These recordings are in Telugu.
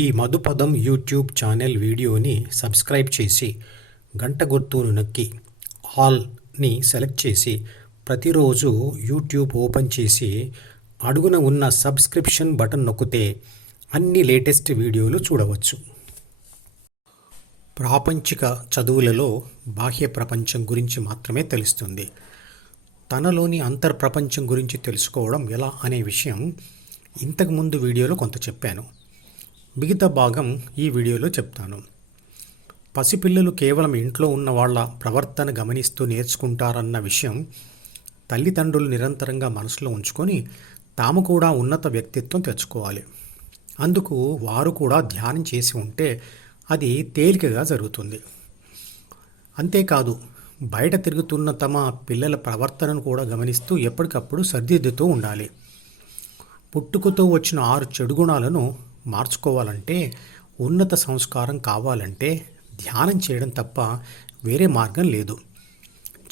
ఈ మధుపదం యూట్యూబ్ ఛానల్ వీడియోని సబ్స్క్రైబ్ చేసి గంట గుర్తును నొక్కి ఆల్ని సెలెక్ట్ చేసి ప్రతిరోజు యూట్యూబ్ ఓపెన్ చేసి అడుగున ఉన్న సబ్స్క్రిప్షన్ బటన్ నొక్కితే అన్ని లేటెస్ట్ వీడియోలు చూడవచ్చు. ప్రాపంచిక చదువులలో బాహ్య ప్రపంచం గురించి మాత్రమే తెలుస్తుంది. తనలోని అంతర్ప్రపంచం గురించి తెలుసుకోవడం ఎలా అనే విషయం ఇంతకుముందు వీడియోలో కొంత చెప్పాను. మిగతా భాగం ఈ వీడియోలో చెప్తాను. పసిపిల్లలు కేవలం ఇంట్లో ఉన్న వాళ్ళ ప్రవర్తన గమనిస్తూ నేర్చుకుంటారన్న విషయం తల్లిదండ్రులు నిరంతరంగా మనసులో ఉంచుకొని తాము కూడా ఉన్నత వ్యక్తిత్వం తెచ్చుకోవాలి. అందుకు వారు కూడా ధ్యానం చేసి ఉంటే అది తేలికగా జరుగుతుంది. అంతేకాదు బయట తిరుగుతున్న తమ పిల్లల ప్రవర్తనను కూడా గమనిస్తూ ఎప్పటికప్పుడు సర్దిద్దుతూ ఉండాలి. పుట్టుకతో వచ్చిన ఆరు చెడు గుణాలను మార్చుకోవాలంటే ఉన్నత సంస్కారం కావాలంటే ధ్యానం చేయడం తప్ప వేరే మార్గం లేదు.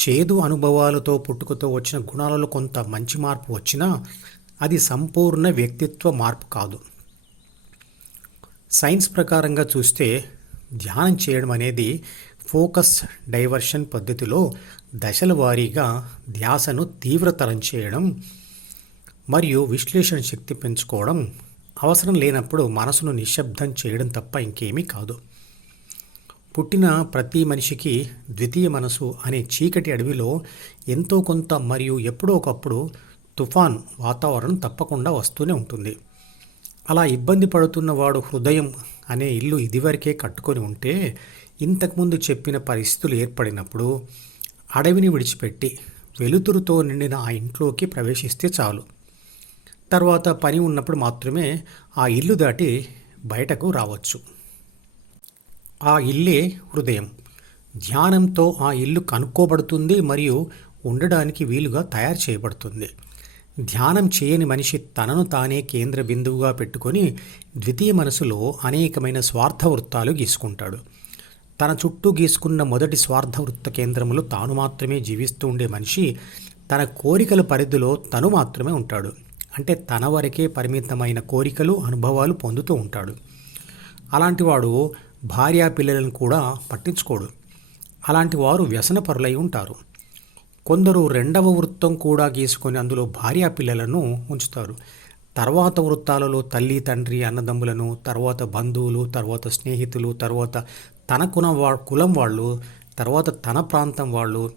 చేదు అనుభవాలతో పుట్టుకతో వచ్చిన గుణాలలో కొంత మంచి మార్పు వచ్చినా అది సంపూర్ణ వ్యక్తిత్వ మార్పు కాదు. సైన్స్ ప్రకారంగా చూస్తే ధ్యానం చేయడం అనేది ఫోకస్ డైవర్షన్ పద్ధతిలో దశల వారీగా ధ్యాసను తీవ్రతరం చేయడం మరియు విశ్లేషణ శక్తి పెంచుకోవడం అవసరం లేనప్పుడు మనసును నిశ్శబ్దం చేయడం తప్ప ఇంకేమీ కాదు. పుట్టిన ప్రతి మనిషికి ద్వితీయ మనసు అనే చీకటి అడవిలో ఎంతో కొంత మరియు ఎప్పుడో ఒకప్పుడు తుఫాన్ వాతావరణం తప్పకుండా వస్తూనే ఉంటుంది. అలా ఇబ్బంది పడుతున్న వాడు హృదయం అనే ఇల్లు ఇదివరకే కట్టుకొని ఉంటే ఇంతకుముందు చెప్పిన పరిస్థితులు ఏర్పడినప్పుడు అడవిని విడిచిపెట్టి వెలుతురుతో నిండిన ఆ ఇంట్లోకి ప్రవేశిస్తే చాలు. తర్వాత పని ఉన్నప్పుడు మాత్రమే ఆ ఇల్లు దాటి బయటకు రావచ్చు. ఆ ఇల్లే హృదయం. ధ్యానంతో ఆ ఇల్లు కనుక్కోబడుతుంది మరియు ఉండడానికి వీలుగా తయారు చేయబడుతుంది. ధ్యానం చేయని మనిషి తనను తానే కేంద్ర బిందువుగా పెట్టుకొని ద్వితీయ మనసులో అనేకమైన స్వార్థ వృత్తాలు గీసుకుంటాడు. తన చుట్టూ గీసుకున్న మొదటి స్వార్థ వృత్త కేంద్రములు తాను మాత్రమే జీవిస్తూ ఉండే మనిషి తన కోరికల పరిధిలో తను మాత్రమే ఉంటాడు. అంటే తన వరకే పరిమితమైన కోరికలు అనుభవాలు పొందుతూ ఉంటాడు. అలాంటి వాడు భార్యా పిల్లలను కూడా పట్టించుకోడు. అలాంటి వారు వ్యసనపరులై ఉంటారు. కొందరు రెండవ వృత్తం కూడా గీసుకొని అందులో భార్యా పిల్లలను ఉంచుతారు. తర్వాత వృత్తాలలో తల్లి తండ్రి అన్నదమ్ములను తర్వాత బంధువులు తర్వాత స్నేహితులు తర్వాత తన కుల వా కులం వాళ్ళు తర్వాత తన ప్రాంతం వాళ్ళు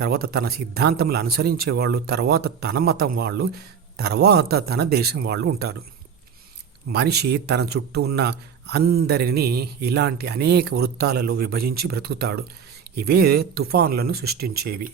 తర్వాత తన సిద్ధాంతములు అనుసరించే వాళ్ళు తర్వాత తన మతం వాళ్ళు తర్వాత తన దేశం వాళ్ళు ఉంటారు. మనిషి తన చుట్టూ ఉన్న అందరినీ ఇలాంటి అనేక వృత్తాలలో విభజించి బ్రతుకుతాడు. ఇవే తుఫాన్లను సృష్టించేవి.